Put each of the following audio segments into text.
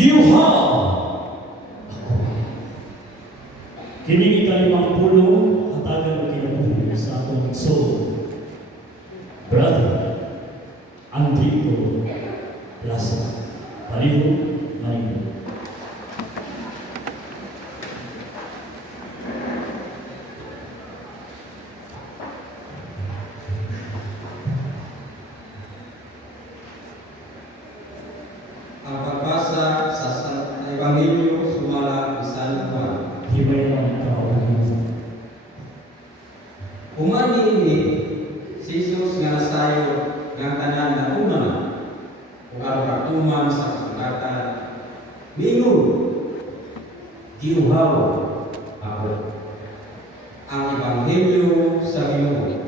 Giuhaw ako. Kining ikalimang pulong hatagan ng kinabuhi sa atong soul. Brother Andrito Plaza. Palihog, Manila. Ang pagbasa sa Ebanghelyo sumala ni San Juan. Himay ang ikaw. Umani ini si Jesus nga nasayo ng tanan na tuman o arugatuman sa kasugatan mingon giuhaw ako. Ang Ebanghelyo sa Ginoo.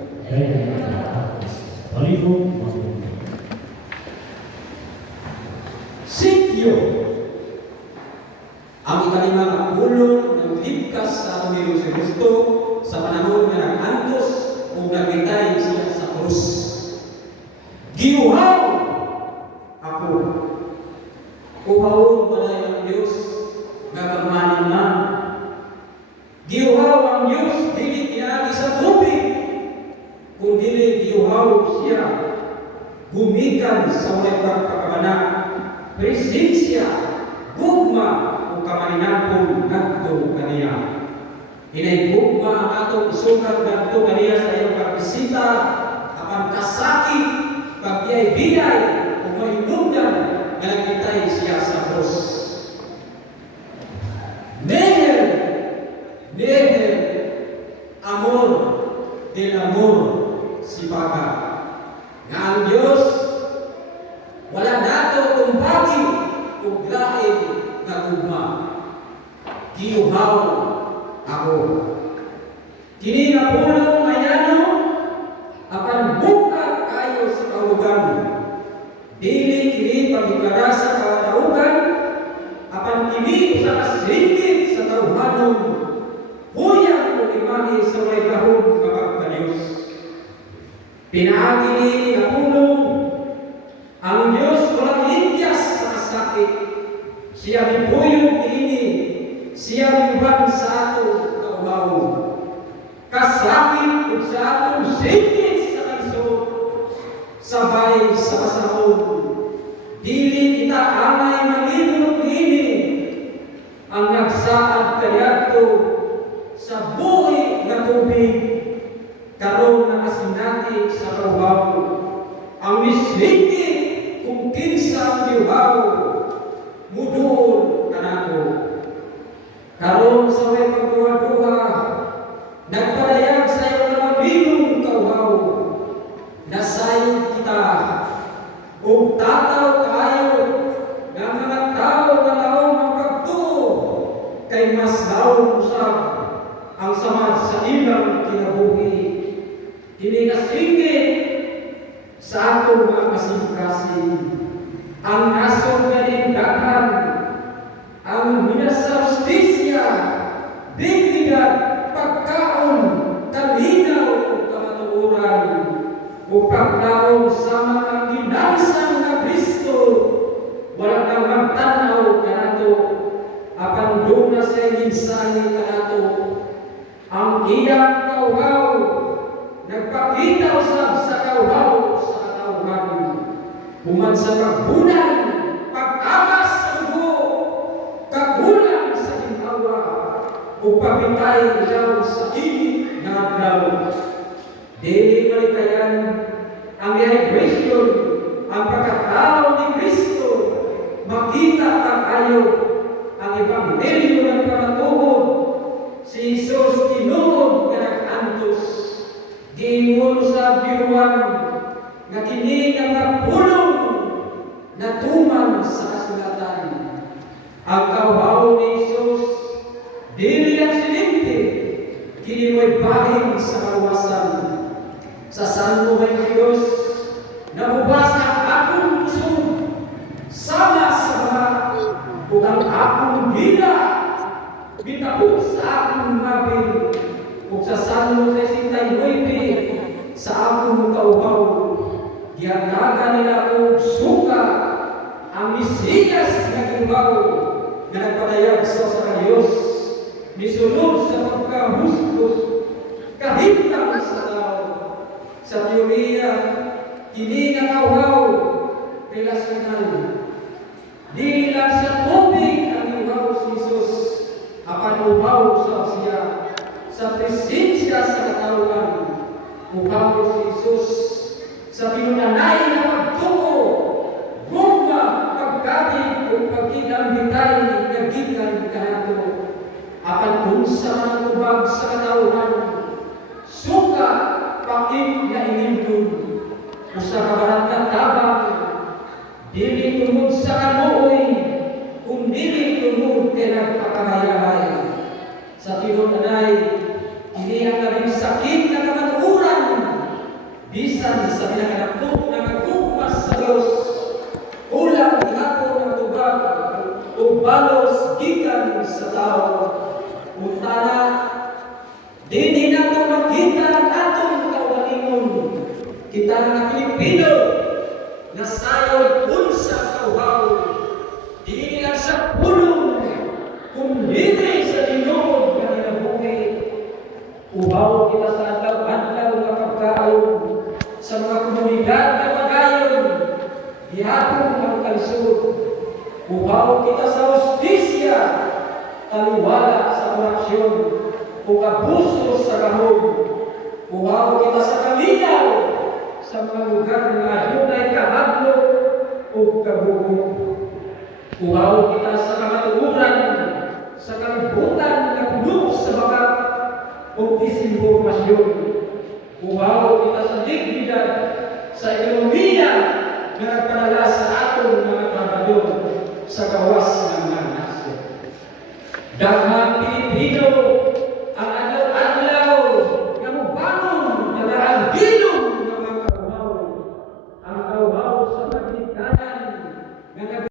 Palihog, Manila. Sityo ang ikalimang pulong ng ligkas sa Panginoon si Kristo sa panahon nga nag-antos o nagbitay siya sa krus. Giuhaw ako. Uhawon balay ang Diyos nga kamanan man. Giuhaw ang Diyos dili pinagi sa tubig, kung dili giuhaw siya gumikan sa walay pagkakabanak, presensya, gugma o kamalinapon nagdo kaniya. Inay gugma ang atong isukat nagdo kaniya sa iyong pagbisita, apan kasakit, pagbiyay-biyay o mahinungdan nga nagkitay siya sa krus. Neher, amor, del amor, si Papa. Nga ang Diyos wala nato tumpagi ug lain nga gugma. Giuhaw ako. Kini nga pulong mayano apan bukag kayo sa kahugan. Dili kini pagdeklara sa kahugan apan kini sa kasinggit sa tawhanon. Huyang o imahe sa may kahog kapag Diyos. Pinaagi ni nga pulong ang Diyos walang linyas sa kasakit. Siya mipuyog ini. Siya miban sa ato kaubaw. Kasakit ug sa atong singgit sa kansod. Sabay sa kasahod. Dili kita angay manginot ini. Ang nagsaad kaniadto sa buhi nga tubig. Karon nakasinati sa kaubaw. Ang misinggit kung kinsa ang giuhaw, muduol kanako. Karon sa way pagduwa-duwa, nagpadayag sa iyo na mabinong kauhaw. Nasayod kita, o tataw kayo, nga mga tao na taong magpagtuo, kay mas daw usab ang samad sa ilang kinabuhi. Kini kasinggit sa atong mga kasing-kasing, ang nasod nga lindakan, ang minasa justisya, dignidad, pagkaon, kalinaw o kamatuoran, o paglaon sa mga ginansang na Kristo, wala kang magtanaw kanato, apan doon na sa mensahe kanato, ang iyang kauhaw, nagpakita usab sa kauhaw sa katawhan. Human sa pagbunan, pag-agas sa dugo, kagulang sa ginawa, o pagpitay ilaw sa init na adlaw. Dili malikayan ang dehydration, ang pagkatao ni Kristo, makita kayo ang Ebanghelyo ng pamatuhod. Si Jesus tinuod nga nag-antos. Giingon sa biruan nga kini nga pulong na tuman sa kasulatan. Ang kauhaw ni Jesus dili aksidente, kini mo'y bahing sa kaluwasan. Sa santo may Diyos, nabubas ang akong puso, sama sa mga ug ang akong gina, bitapos sa akong mabil, ug sa Salmo 69 sa akong kauhaw, giagaga nila og suka ang Mesiyas nga ibaw nga nagpadayag sa Diyos, misunod sa pagkahustos, kahintang sa tao. Sa teorya, kini nga uhaw, relasyonan. Di lang sa tubig ang uhaw si Jesus, apan uhaw sa siya. Sa presensya sa katawan, uhaw si Jesus. Sa pinunanay na pagtuko, gumba, pagkabig, o pagkidambitay, nagikan kanato. Apan kung sa tubag sa katawan, suka, pakit na inindun, o sa kabarat na tabang, dili tungod sa kanuoy, kung dili tungod kay nagpakamayahay. Sa pinunanay, hindi ang labing sakit na kamatuuran, bisan sa pinakadakop na nagkupas sa Diyos, ulang ihapon ang tubag, o balos gikan sa tao. Untana, dili nato makita ang atong kaugalingon. Kita nga Pilipino, na sayod unsa kauhaw, dili lang sa pulong, kung dili sa tinuod nga kinabuhi. Uhaw kita sa adlaw-adlaw nga pagkaon, sa mga komunidad na pagayon, gihapon ang kalisod. Uhaw kita sa hustisya, taliwala sa korupsyon, o kabuso sa gahom. Uhaw kita sa kaminaw, sa mga lugar na adunay kahadlo o kabugo. Uhaw kita sa kamatuuran, sa kalibutan na puno sa bakat o disinformasyon. Uhaw kita sa dignidad, sa ekonomiya na nagpadala sa atong mga trabador sa gawas ng mga nasyon.